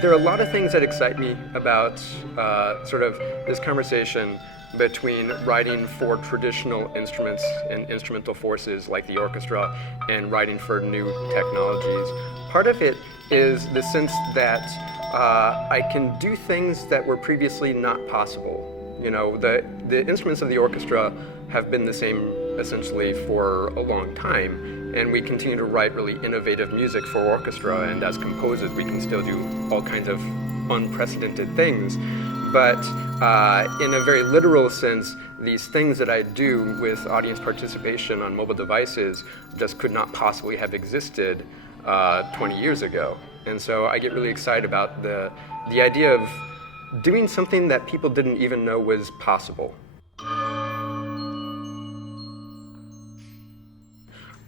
There are a lot of things that excite me about sort of this conversation between writing for traditional instruments and instrumental forces like the orchestra and writing for new technologies. Part of it is the sense that I can do things that were previously not possible. You know, the instruments of the orchestra have been the same essentially for a long time, and we continue to write really innovative music for orchestra, and as composers we can still do all kinds of unprecedented things. But in a very literal sense, these things that I do with audience participation on mobile devices just could not possibly have existed 20 years ago. And so I get really excited about the idea of doing something that people didn't even know was possible.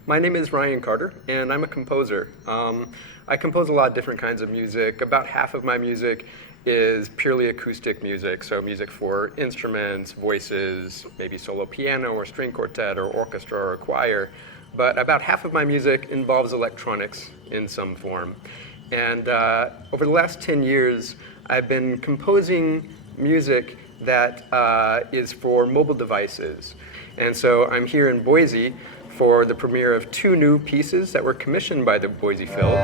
My name is Ryan Carter, and I'm a composer. I compose a lot of different kinds of music. About half of my music is purely acoustic music, so music for instruments, voices, maybe solo piano or string quartet or orchestra or choir. But about half of my music involves electronics in some form. And over the last 10 years, I've been composing music that is for mobile devices. And so I'm here in Boise for the premiere of 2 new pieces that were commissioned by the Boise Phil.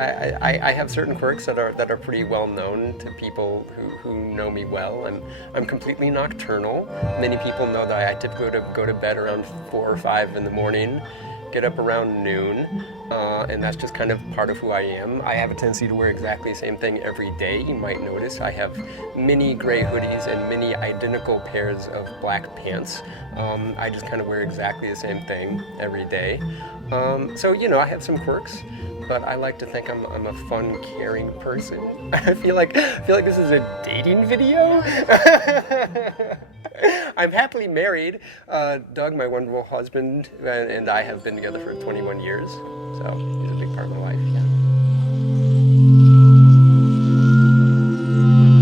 I have certain quirks that are pretty well known to people who know me well. I'm completely nocturnal. Many people know that I typically go to bed around 4 or 5 in the morning, get up around noon, and that's just kind of part of who I am. I have a tendency to wear exactly the same thing every day. You might notice I have many gray hoodies and many identical pairs of black pants. I just kind of wear exactly the same thing every day. So, you know, I have some quirks, but I like to think I'm a fun, caring person. I feel like this is a dating video. I'm happily married. Doug, my wonderful husband, and I have been together for 21 years, so he's a big part of my life, yeah.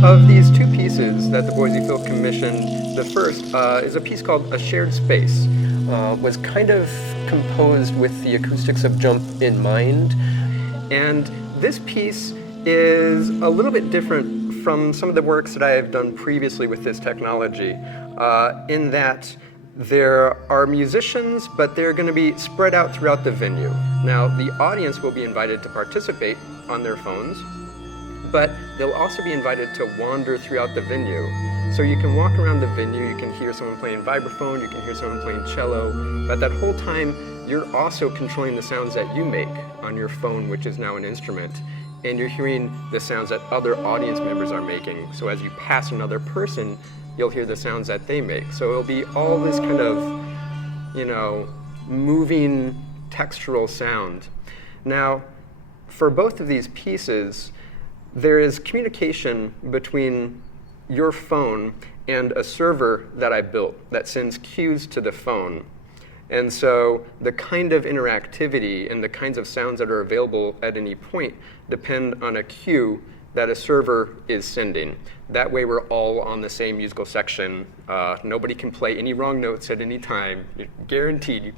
Of these 2 pieces that the Boise Phil commissioned, the first is a piece called A Shared Space. Was kind of composed with the acoustics of Jump in mind. And this piece is a little bit different from some of the works that I have done previously with this technology, in that there are musicians, but they're going to be spread out throughout the venue. Now, the audience will be invited to participate on their phones, but they'll also be invited to wander throughout the venue. So you can walk around the venue, you can hear someone playing vibraphone, you can hear someone playing cello, but that whole time you're also controlling the sounds that you make on your phone, which is now an instrument, and you're hearing the sounds that other audience members are making. So as you pass another person, you'll hear the sounds that they make. So it'll be all this kind of, you know, moving textural sound. Now, for both of these pieces, there is communication between your phone and a server that I built that sends cues to the phone. And so the kind of interactivity and the kinds of sounds that are available at any point depend on a cue that a server is sending. That way we're all on the same musical section. Nobody can play any wrong notes at any time. You're guaranteed. You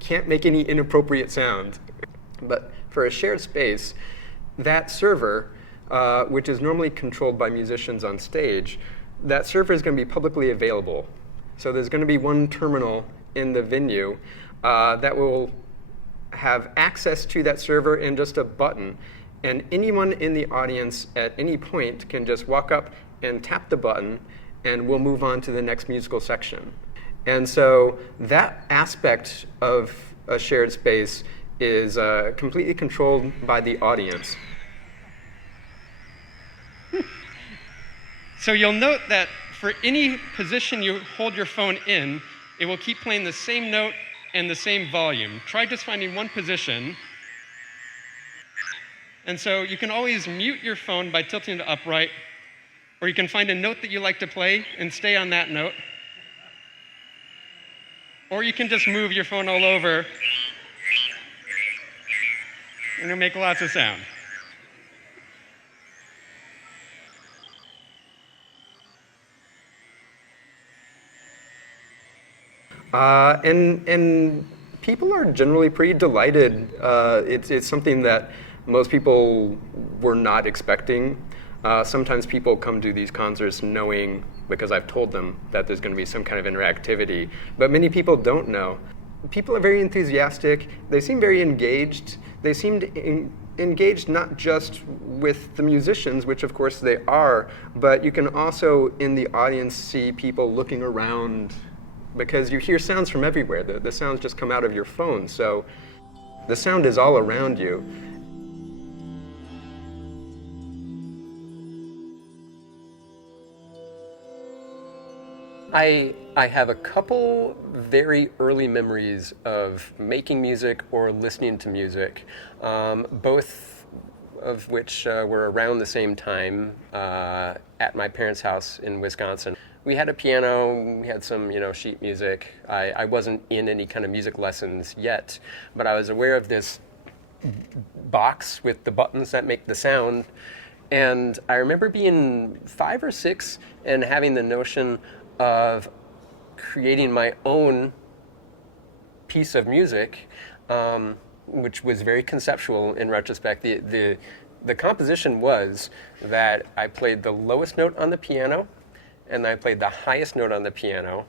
can't make any inappropriate sound. But for a shared space, that server, which is normally controlled by musicians on stage, that server is going to be publicly available. So there's going to be one terminal in the venue that will have access to that server and just a button. And anyone in the audience at any point can just walk up and tap the button, and we'll move on to the next musical section. And so that aspect of a shared space is completely controlled by the audience. So you'll note that for any position you hold your phone in, it will keep playing the same note and the same volume. Try just finding one position. And so you can always mute your phone by tilting it upright, or you can find a note that you like to play and stay on that note. Or you can just move your phone all over, and it'll make lots of sound. And people are generally pretty delighted. It's something that most people were not expecting. Sometimes people come to these concerts knowing, because I've told them, that there's going to be some kind of interactivity, but many people don't know. People are very enthusiastic. They seem very engaged. They seemed engaged not just with the musicians, which of course they are, but you can also in the audience see people looking around, because you hear sounds from everywhere. The sounds just come out of your phone, so the sound is all around you. I have a couple very early memories of making music or listening to music, both of which were around the same time at my parents' house in Wisconsin. We had a piano, we had some, sheet music. I wasn't in any kind of music lessons yet, but I was aware of this box with the buttons that make the sound. And I remember being 5 or 6 and having the notion of creating my own piece of music, which was very conceptual in retrospect. The composition was that I played the lowest note on the piano, and I played the highest note on the piano,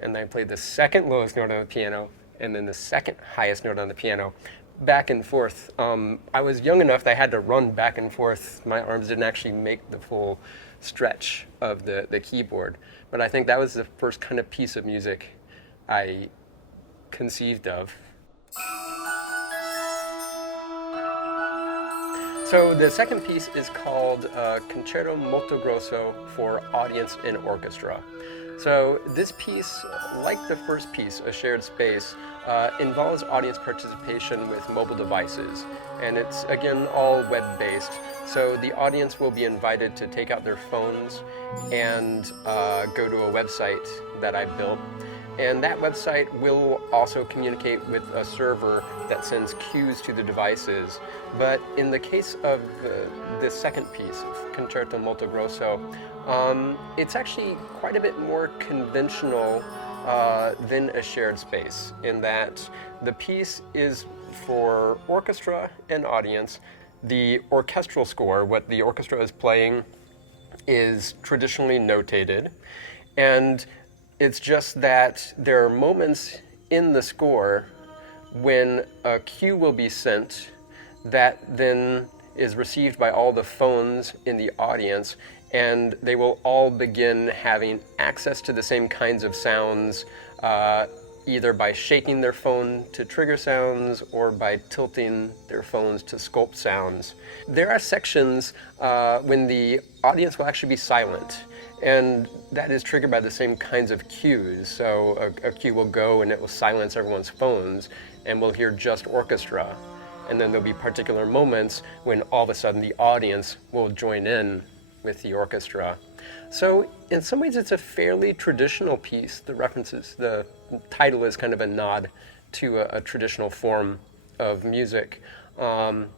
and I played the second lowest note on the piano, and then the second highest note on the piano, back and forth. I was young enough that I had to run back and forth. My arms didn't actually make the full stretch of the keyboard. But I think that was the first kind of piece of music I conceived of. So the second piece is called Concerto Molto Grosso for Audience and Orchestra. So this piece, like the first piece, A Shared Space, involves audience participation with mobile devices. And it's, again, all web-based. So the audience will be invited to take out their phones and go to a website that I built. And that website will also communicate with a server that sends cues to the devices. But in the case of the second piece, Concerto Molto Grosso, it's actually quite a bit more conventional than A Shared Space, in that the piece is for orchestra and audience. The orchestral score, what the orchestra is playing, is traditionally notated, and it's just that there are moments in the score when a cue will be sent that then is received by all the phones in the audience, and they will all begin having access to the same kinds of sounds, either by shaking their phone to trigger sounds or by tilting their phones to sculpt sounds. There are sections when the audience will actually be silent, and that is triggered by the same kinds of cues. So a cue will go and it will silence everyone's phones, and we'll hear just orchestra. And then there'll be particular moments when all of a sudden the audience will join in with the orchestra. So in some ways it's a fairly traditional piece. The title is kind of a nod to a traditional form of music,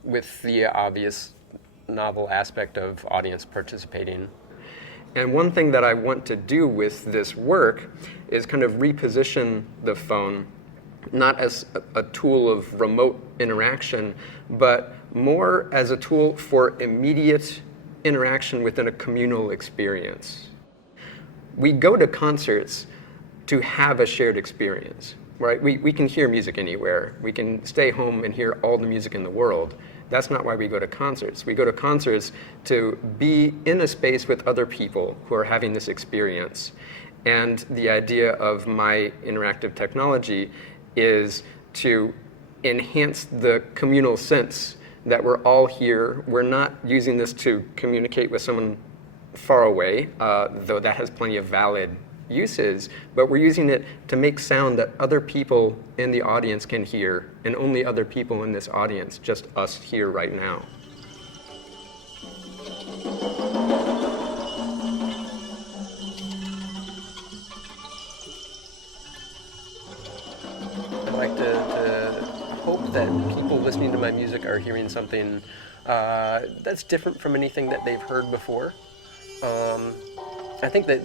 with the obvious novel aspect of audience participating. And one thing that I want to do with this work is kind of reposition the phone, not as a tool of remote interaction, but more as a tool for immediate interaction within a communal experience. We go to concerts to have a shared experience, right? We can hear music anywhere. We can stay home and hear all the music in the world. That's not why we go to concerts. We go to concerts to be in a space with other people who are having this experience. And the idea of my interactive technology is to enhance the communal sense that we're all here. We're not using this to communicate with someone far away, though that has plenty of valid uses, but we're using it to make sound that other people in the audience can hear, and only other people in this audience, just us here right now. I'd like to hope that people listening to my music are hearing something that's different from anything that they've heard before. I think that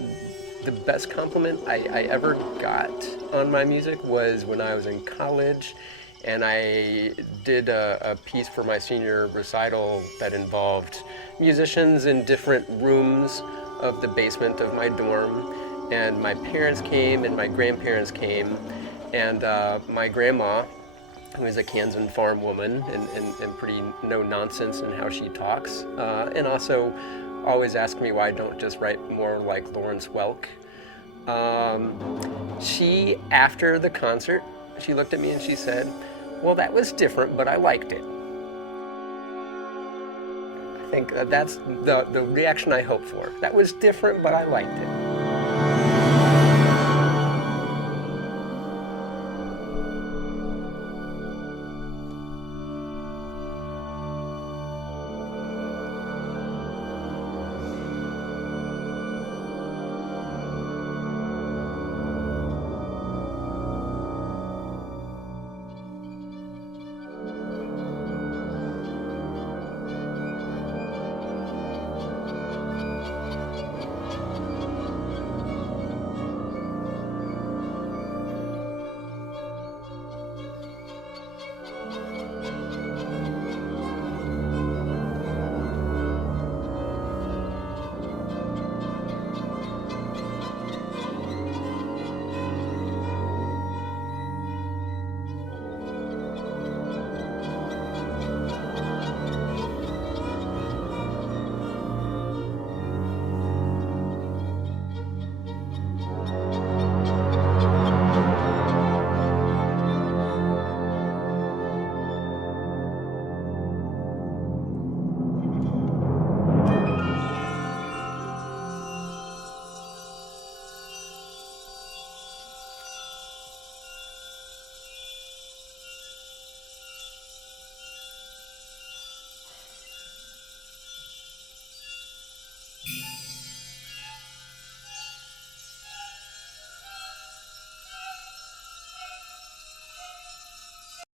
The best compliment I ever got on my music was when I was in college and I did a piece for my senior recital that involved musicians in different rooms of the basement of my dorm. And my parents came and my grandparents came, and my grandma, who is a Kansan farm woman and pretty no nonsense in how she talks, and also always ask me why I don't just write more like Lawrence Welk. She, after the concert, she looked at me and she said, "Well, that was different, but I liked it." I think that's the reaction I hope for. That was different, but I liked it.